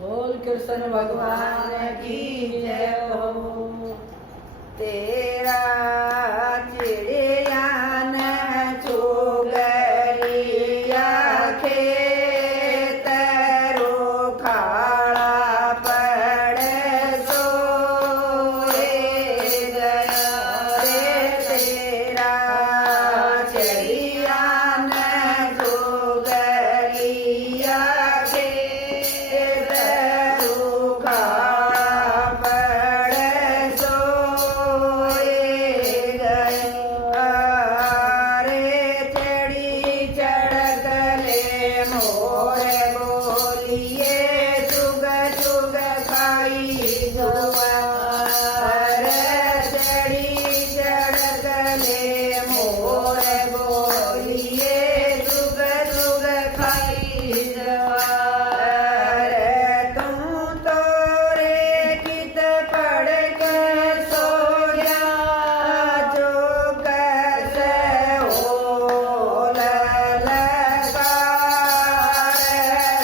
बोल कृष्ण भगवान की जय हो। तेरा चिड़िया न चुगलिया खेत रोखाड़ा पड़े सोए गया रे। तेरा चिड़िया न चुगलिया खेत रोखाड़ा पड़े सोए गए। अरे चढ़ी चढ़कले मोरे बोलिए चुग चुग खाई जुआ। अरे चढ़ी चढ़कले मोरे बोलिए चुग चुग खाई जुआ। अरे तुम तो रे कित पढ़ के सो जा जो कैसे हो ललकार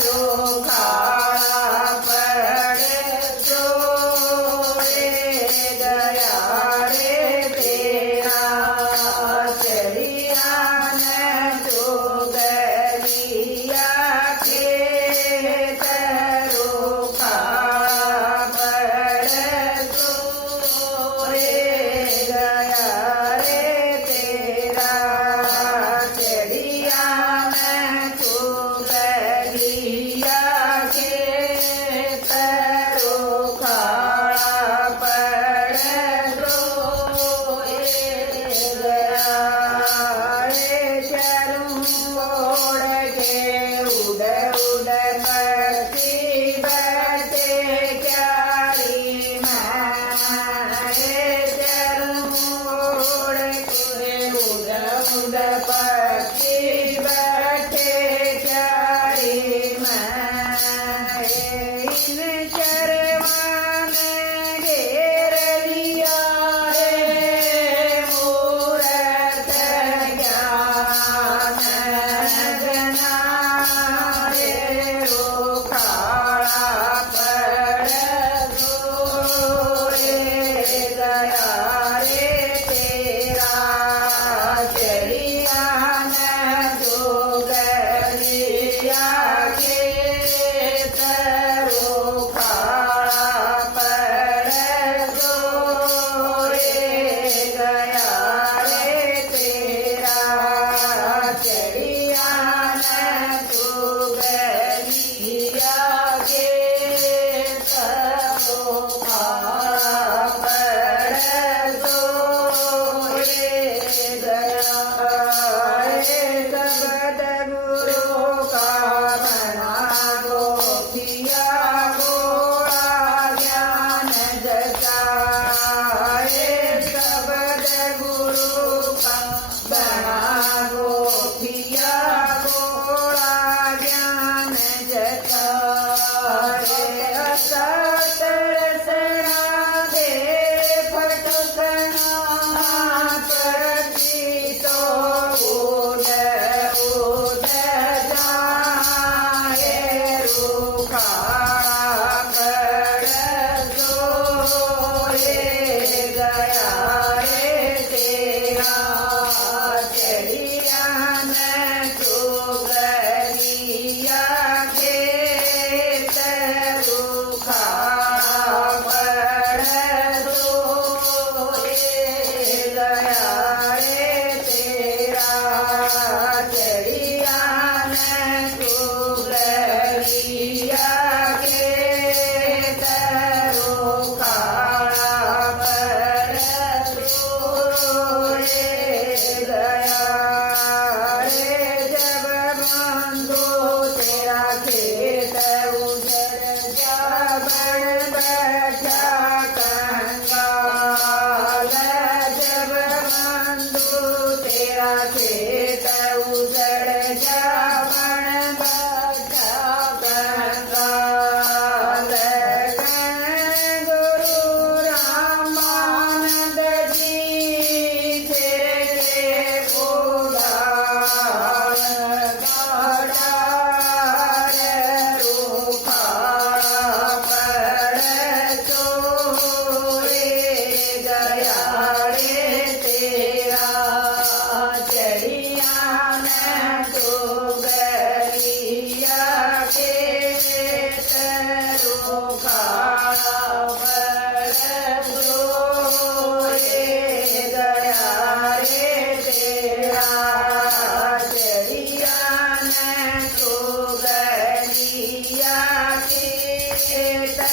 रोखाड़ा पड़े सोए गया रे। तेरा चिड़िया न चुगलिया खेत रोखाड़ा पड़े सोए गया रे। तेरा चिड़िया न चुगलिया खेत रोखाड़ा पड़े सोए गया रे। चरूं ओढ़ के उड़ उड़ पक्षी बैठे क्यारी में। चरूं ओढ़ के उड़ उड़ पक्षी बैठे क्यारी में। इन चरवान घेर लिया रे मूरत ज्ञान जना रे रोखाड़ा पड़े सोए गया रे। तेरा चिड़िया न चुगलिया खेत रोखाड़ा पड़े सोए गया रे। तेरा चिड़िया न चुगलिया खेत रोखाड़ा पड़े सोए गया रे। शब्द गुरु का बना गोपिया गोड़ा ज्ञान जगाए। शब्द गुरु का बना गोपिया गोड़ा ज्ञान जगाए। असत रसना दे फटकना प्रति तो उद उद जाए रोखाड़ा पड़े सोए गया रे। तेरा चिड़िया न चुगलिया खेत रोखाड़ा पड़े सोए गया रे। तेरा चिड़िया न चुगलिया સુગરિયા ખેતરો ખાવા પડતો એ ગયા રે તેરા ચડિયાને સુગરિયા ખેતરો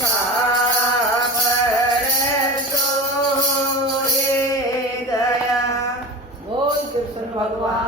ખાવા પડતો એ ગયા. બોલ કૃષ્ણ ભગવાન